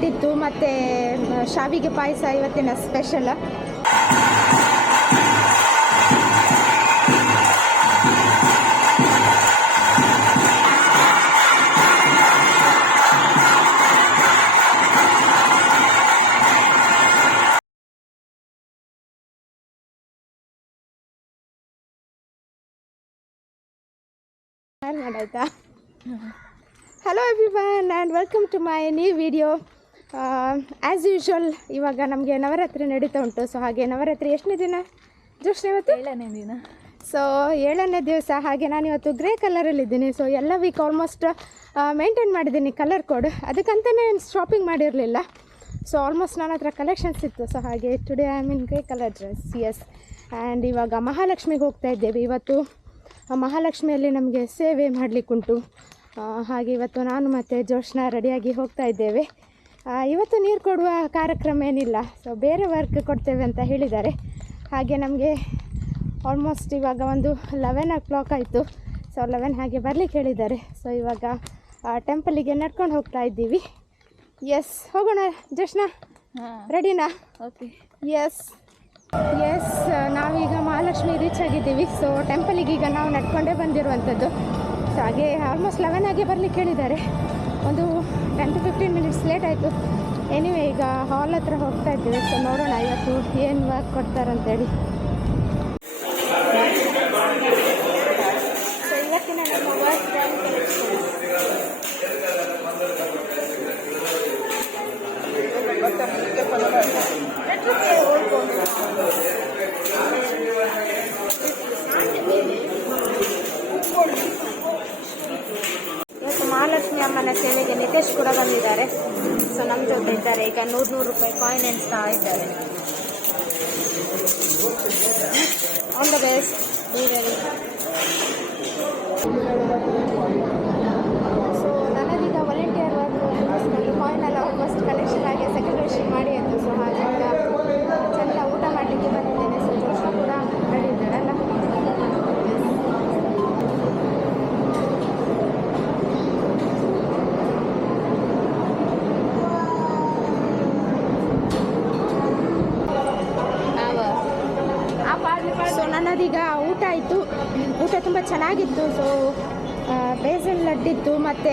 ಲಡ್ಡಿತ್ತು ಮತ್ತು ಶಾವಿಗೆ ಪಾಯಸ ಇವತ್ತಿನ ಸ್ಪೆಷಲ್. ಮಾಡಾಯ್ತಾ? Hello everyone and welcome to my new video. As usual ಇವಾಗ ನಮಗೆ ನವರಾತ್ರಿ ನಡೀತಾ ಉಂಟು. ಸೊ ಹಾಗೆ ನವರಾತ್ರಿ ಎಷ್ಟನೇ ದಿನ ಜೋಶ್ನ? ಇವತ್ತು 7ನೇ ದಿನ. ಸೊ 7ನೇ ದಿವಸ. ಹಾಗೆ ನಾನಿವತ್ತು ಗ್ರೇ ಕಲರಲ್ಲಿದ್ದೀನಿ. ಸೊ ಎಲ್ಲ ವೀಕ್ ಆಲ್ಮೋಸ್ಟ್ ಮೇಂಟೈನ್ ಮಾಡಿದ್ದೀನಿ ಕಲರ್ ಕೋಡ್. ಅದಕ್ಕಂತಲೇ ಶಾಪಿಂಗ್ ಮಾಡಿರಲಿಲ್ಲ. ಸೊ ಆಲ್ಮೋಸ್ಟ್ ನನ್ನ ಹತ್ರ ಕಲೆಕ್ಷನ್ಸ್ ಇತ್ತು. ಸೊ ಹಾಗೆ today I am in grey colour dress. Yes. And ಇವಾಗ ಮಹಾಲಕ್ಷ್ಮಿಗೆ ಹೋಗ್ತಾ ಇದ್ದೇವೆ. ಇವತ್ತು ಮಹಾಲಕ್ಷ್ಮಿಯಲ್ಲಿ ನಮಗೆ ಸೇವೆ ಮಾಡಲಿಕ್ಕುಂಟು. ಹಾಗೆ ಇವತ್ತು ನಾನು ಮತ್ತು ಜೋಶ್ನ ರೆಡಿಯಾಗಿ ಹೋಗ್ತಾ ಇದ್ದೇವೆ. ಇವತ್ತು ನೀರು ಕೊಡುವ ಕಾರ್ಯಕ್ರಮ ಏನಿಲ್ಲ. ಸೊ ಬೇರೆ ವರ್ಕ್ ಕೊಡ್ತೇವೆ ಅಂತ ಹೇಳಿದ್ದಾರೆ. ಹಾಗೆ ನಮಗೆ ಆಲ್ಮೋಸ್ಟ್ ಇವಾಗ ಒಂದು 11 o'clock ಆಯಿತು. ಸೊ 11 ಹಾಗೆ ಬರಲಿಕ್ಕೆ ಹೇಳಿದ್ದಾರೆ. ಸೊ ಇವಾಗ ಟೆಂಪಲಿಗೆ ನಡ್ಕೊಂಡು ಹೋಗ್ತಾ ಇದ್ದೀವಿ. ಎಸ್, ಹೋಗೋಣ ಜೋಶ್ನ? ರೆಡಿನಾ? ಓಕೆ. ಎಸ್, ನಾವೀಗ ಮಹಾಲಕ್ಷ್ಮಿ ರೀಚ್ ಆಗಿದ್ದೀವಿ. ಸೊ ಟೆಂಪಲಿಗೆ ಈಗ ನಾವು ನಡ್ಕೊಂಡೇ ಬಂದಿರುವಂಥದ್ದು. ಸೊ ಹಾಗೆ ಆಲ್ಮೋಸ್ಟ್ 11 ಹಾಗೆ ಬರಲಿಕ್ಕೆ ಹೇಳಿದ್ದಾರೆ. ಒಂದು 10 to 15 minutes ಲೇಟ್ ಆಯಿತು. ಎನಿವೆ ಈಗ ಹಾಲ್ ಹತ್ರ ಹೋಗ್ತಾ ಇದ್ದೀವಿ. ಸೊ ನೋಡೋಣ ಇವತ್ತು ಏನು ವರ್ಕ್ ಕೊಡ್ತಾರಂತೇಳಿ. ಸೊ ಇವತ್ತಿನ ನಮ್ಮ ವರ್ಕ್ ಇವತ್ತು ಮಹಾಲಕ್ಷ್ಮಿ ಅಮ್ಮನ ಸೇವೆಗೆ ನಿತೇಶ್ ಕೂಡ ಬಂದಿದ್ದಾರೆ. ಸೊ ನಮ್ಮ ಜೊತೆ ಇದ್ದಾರೆ. ಈಗ 100 ರೂಪಾಯಿ ಕಾಯಿನ್ ಎಣಿಸ್ತಾ ಇದ್ದಾರೆ. All the best. ಸೊ ನನ್ನದೀಗ ವಾಲಂಟಿಯರ್ ವರ್ಕ್ ಕಾಯಿನ್ ಎಲ್ಲ ಆಲ್ಮೋಸ್ಟ್ ಕಲೆಕ್ಷನ್ ಆಗಿ ಸೆಕೆಂಡ್ ವರ್ಷಿಂಗ್ ಮಾಡಿ ಅಂತ. ಸೊ ಹಾಗೆ ಚೆಂದ ಊಟ ಮಾಡಲಿಕ್ಕೆ ಬಂದಿದ್ದೇನೆ. ಸೊ ಜೋಶ ಕೂಡ ಮಾಡಿದ್ದಾರಲ್ಲ. ಸೊ ನನ್ನದೀಗ ಊಟ ಆಯಿತು. ಊಟ ತುಂಬ ಚೆನ್ನಾಗಿತ್ತು. ಸೊ ಬೇಸನ್ ಲಡ್ಡಿತ್ತು ಮತ್ತು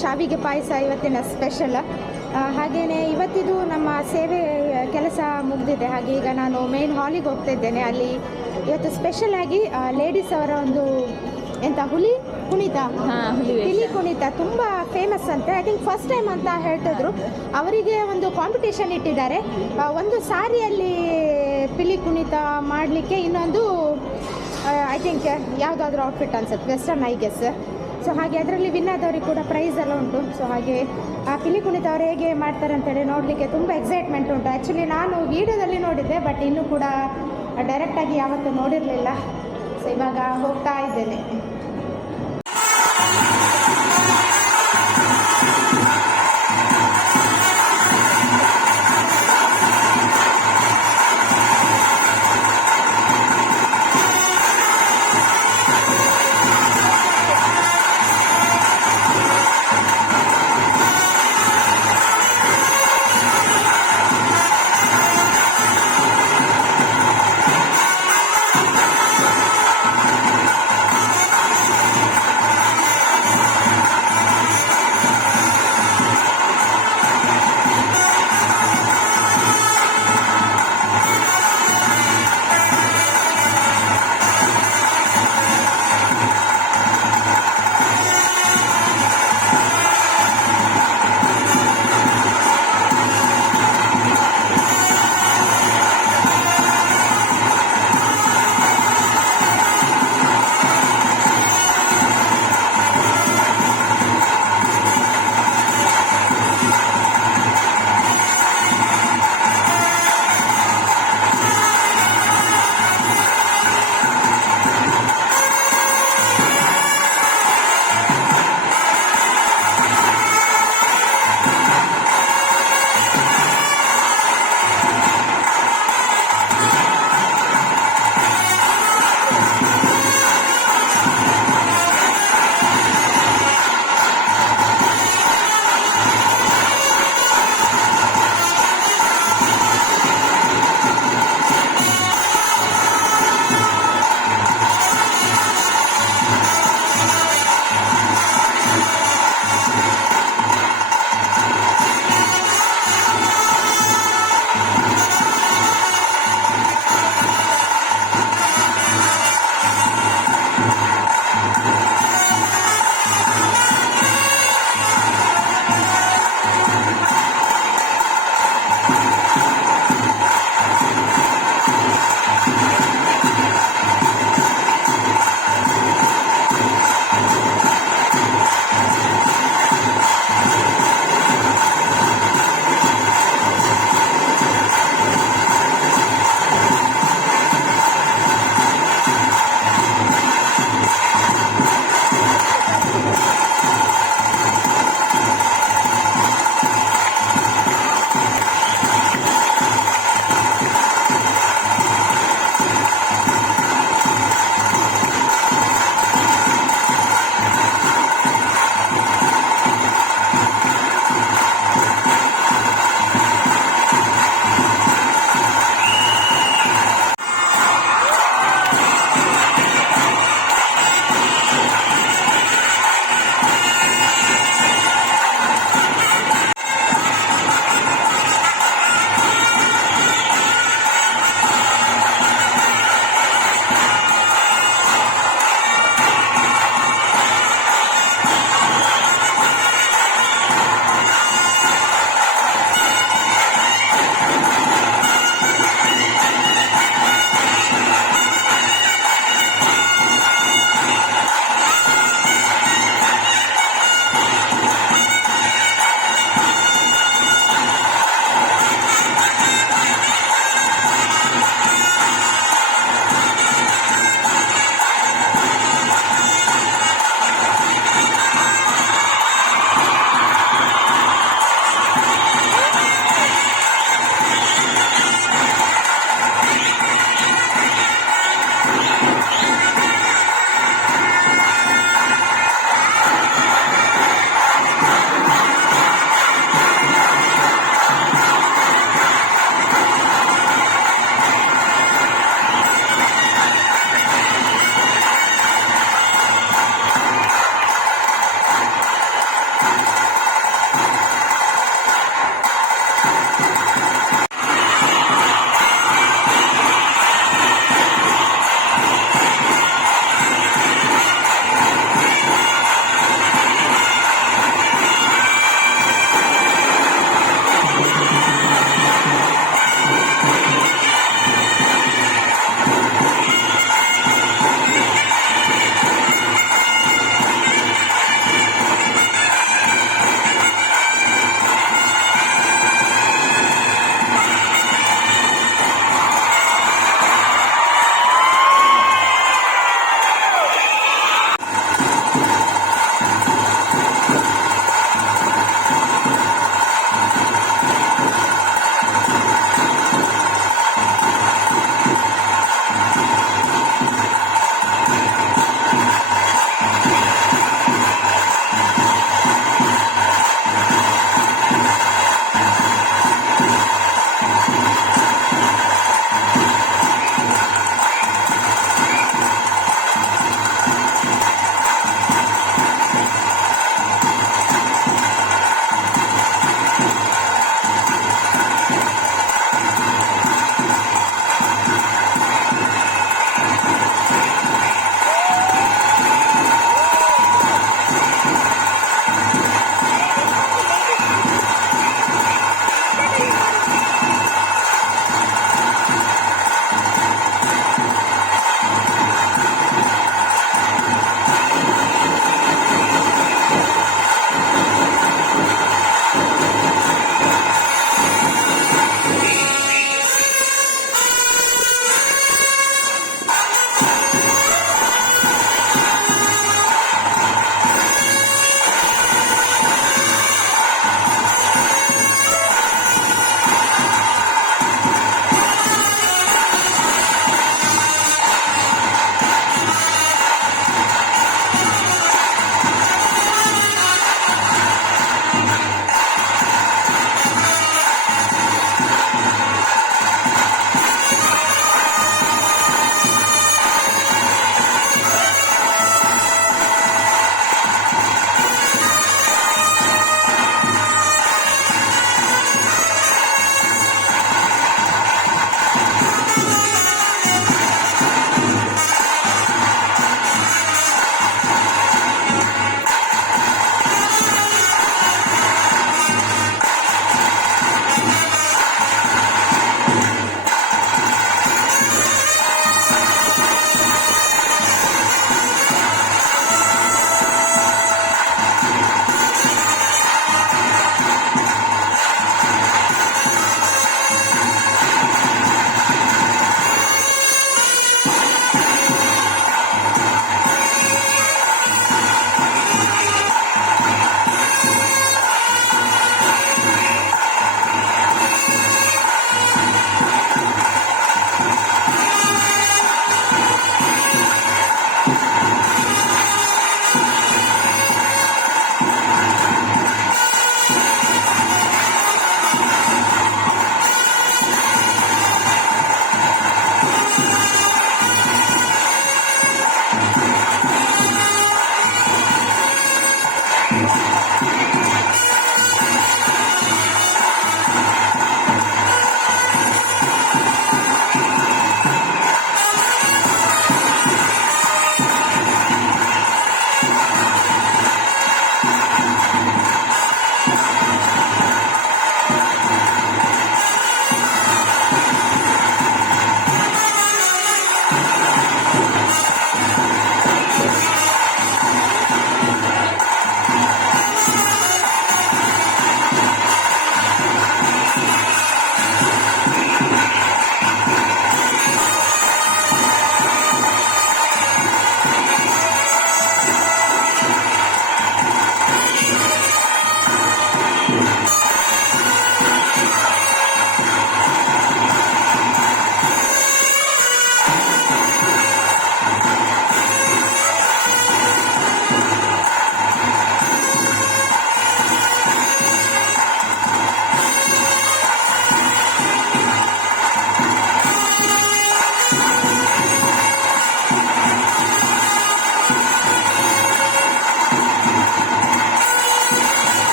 ಶಾವಿಗೆ ಪಾಯಸ ಇವತ್ತಿನ ಸ್ಪೆಷಲ್. ಹಾಗೆಯೇ ಇವತ್ತಿದು ನಮ್ಮ ಸೇವೆ ಕೆಲಸ ಮುಗಿದಿದೆ. ಹಾಗೆ ಈಗ ನಾನು ಮೇನ್ ಹಾಲಿಗೆ ಹೋಗ್ತಾ ಇದ್ದೇನೆ. ಅಲ್ಲಿ ಇವತ್ತು ಸ್ಪೆಷಲ್ ಆಗಿ ಲೇಡೀಸ್ ಅವರ ಒಂದು ಎಂಥ ಹುಲಿ ಕುಣಿತ ತುಂಬ ಫೇಮಸ್ ಅಂತೆ. ಐ ಥಿಂಕ್ ಫಸ್ಟ್ ಟೈಮ್ ಅಂತ ಹೇಳ್ತಿದ್ರು. ಅವರಿಗೆ ಒಂದು ಕಾಂಪಿಟೇಷನ್ ಇಟ್ಟಿದ್ದಾರೆ. ಒಂದು ಸಾರಿಯಲ್ಲಿ ಪಿಲಿ ಕುಣಿತ ಮಾಡಲಿಕ್ಕೆ, ಇನ್ನೊಂದು ಐ ಥಿಂಕ್ ಯಾವುದಾದ್ರೂ ಔಟ್ಫಿಟ್ ಅನ್ಸುತ್ತೆ, ವೆಸ್ಟರ್ನ್ ಐ ಗೆಸ್. ಸೊ ಹಾಗೆ ಅದರಲ್ಲಿ ವಿನ್ ಆದವ್ರಿಗೆ ಕೂಡ ಪ್ರೈಸ್ ಎಲ್ಲ ಉಂಟು. ಸೊ ಹಾಗೆ ಆ ಪಿಲಿ ಕುಣಿತ ಅವ್ರು ಹೇಗೆ ಮಾಡ್ತಾರೆ ಅಂತೇಳಿ ನೋಡಲಿಕ್ಕೆ ತುಂಬ ಎಕ್ಸೈಟ್ಮೆಂಟ್ ಉಂಟು. ಆ್ಯಕ್ಚುಲಿ ನಾನು ವೀಡಿಯೋದಲ್ಲಿ ನೋಡಿದ್ದೆ, ಬಟ್ ಇನ್ನೂ ಕೂಡ ಡೈರೆಕ್ಟಾಗಿ ಯಾವತ್ತೂ ನೋಡಿರಲಿಲ್ಲ. ಸೊ ಇವಾಗ ಹೋಗ್ತಾ ಇದ್ದೇನೆ.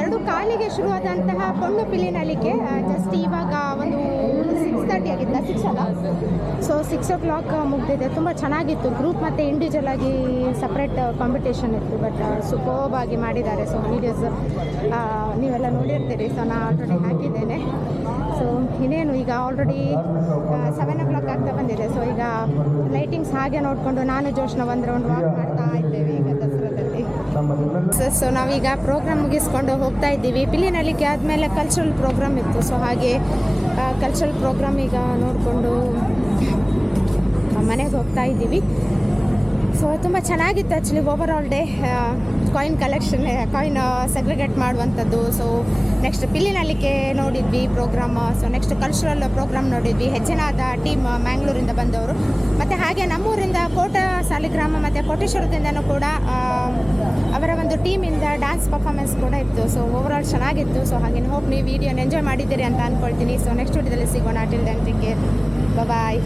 ಎರಡು ಕಾಲಿಗೆ ಶುರುವಾದಂತಹ ಪೊನ್ನು ಪಿಲಿನಲಿಕೆ ಜಸ್ಟ್ ಇವಾಗ ಒಂದು 6:30 ಆಗಿದ್ದ 6 ಅಲ್ಲ, ಸೊ 6 o'clock ಮುಗಿದಿದೆ. ತುಂಬ ಚೆನ್ನಾಗಿತ್ತು. ಗ್ರೂಪ್ ಮತ್ತು ಇಂಡಿವಿಜುವಲ್ ಆಗಿ ಸಪ್ರೇಟ್ ಕಾಂಪಿಟೇಷನ್ ಇತ್ತು, ಬಟ್ ಸೂಪರ್ಬ್ ಆಗಿ ಮಾಡಿದ್ದಾರೆ. ಸೊ ವೀಡಿಯೋಸ್ ನೀವೆಲ್ಲ ನೋಡಿರ್ತೀರಿ. ಸೊ ನಾನು ಆಲ್ರೆಡಿ ಹಾಕಿದ್ದೇನೆ. ಸೊ ಇನ್ನೇನು ಈಗ ಆಲ್ರೆಡಿ 7 o'clock ಆಗ್ತಾ ಬಂದಿದೆ. ಸೊ ಈಗ ಲೈಟಿಂಗ್ಸ್ ಹಾಗೆ ನೋಡಿಕೊಂಡು ನಾನು ಜೋಶ್ನ ಒಂದು ರೌಂಡ್ ವಾಕ್ ಮಾಡ್ತಾ ಇದ್ದೇವೆ ಈಗ ದಸರಾದಲ್ಲಿ. ಸೊ ನಾವೀಗ ಪ್ರೋಗ್ರಾಮ್ ಮುಗಿಸ್ಕೊಂಡು ಹೋಗ್ತಾ ಇದ್ದೀವಿ. ಪಿಲಿನಲಿಕೆ ಆದಮೇಲೆ ಕಲ್ಚರಲ್ ಪ್ರೋಗ್ರಾಮ್ ಇತ್ತು. ಸೊ ಹಾಗೆ ಕಲ್ಚರಲ್ ಪ್ರೋಗ್ರಾಮ್ ಈಗ ನೋಡಿಕೊಂಡು ಮನೆಗೆ ಹೋಗ್ತಾ ಇದ್ದೀವಿ. ಸೊ ತುಂಬ ಚೆನ್ನಾಗಿತ್ತು actually overall day. Coin collection, coin segregate ಮಾಡುವಂಥದ್ದು. ಸೊ ನೆಕ್ಸ್ಟ್ ಪಿಲಿನಲಿಕೆ ನೋಡಿದ್ವಿ programme. So next cultural programme ನೋಡಿದ್ವಿ. ಹೆಚ್ಚಿನಾದ ಟೀಮ್ ಮ್ಯಾಂಗ್ಳೂರಿಂದ ಬಂದವರು, ಮತ್ತು ಹಾಗೆ ನಮ್ಮೂರಿಂದ ಕೋಟ ಸಾಲಿಗ್ರಾಮ ಮತ್ತು ಕೋಟೇಶ್ವರದಿಂದನೂ ಕೂಡ ಅವರ ಒಂದು ಟೀಮಿಂದ ಡ್ಯಾನ್ಸ್ ಪರ್ಫಾರ್ಮೆನ್ಸ್ ಕೂಡ ಇತ್ತು. ಸೊ ಓವರ್ ಆಲ್ ಚೆನ್ನಾಗಿತ್ತು. ಸೊ ಹಾಗೆ ಹೋಗಿ ನೀವು ವಿಡಿಯೋನ ಎಂಜಾಯ್ ಮಾಡಿದ್ದೀರಿ ಅಂತ ಅಂದ್ಕೊಳ್ತೀನಿ. ಸೊ ನೆಕ್ಸ್ಟ್ ವಿಡಿಯೋದಲ್ಲಿ ಸಿಗೋಣ. ಟಿಲ್ ದೆನ್ ಟೇಕ್ ಕೇರ್, ಬಾಯ್.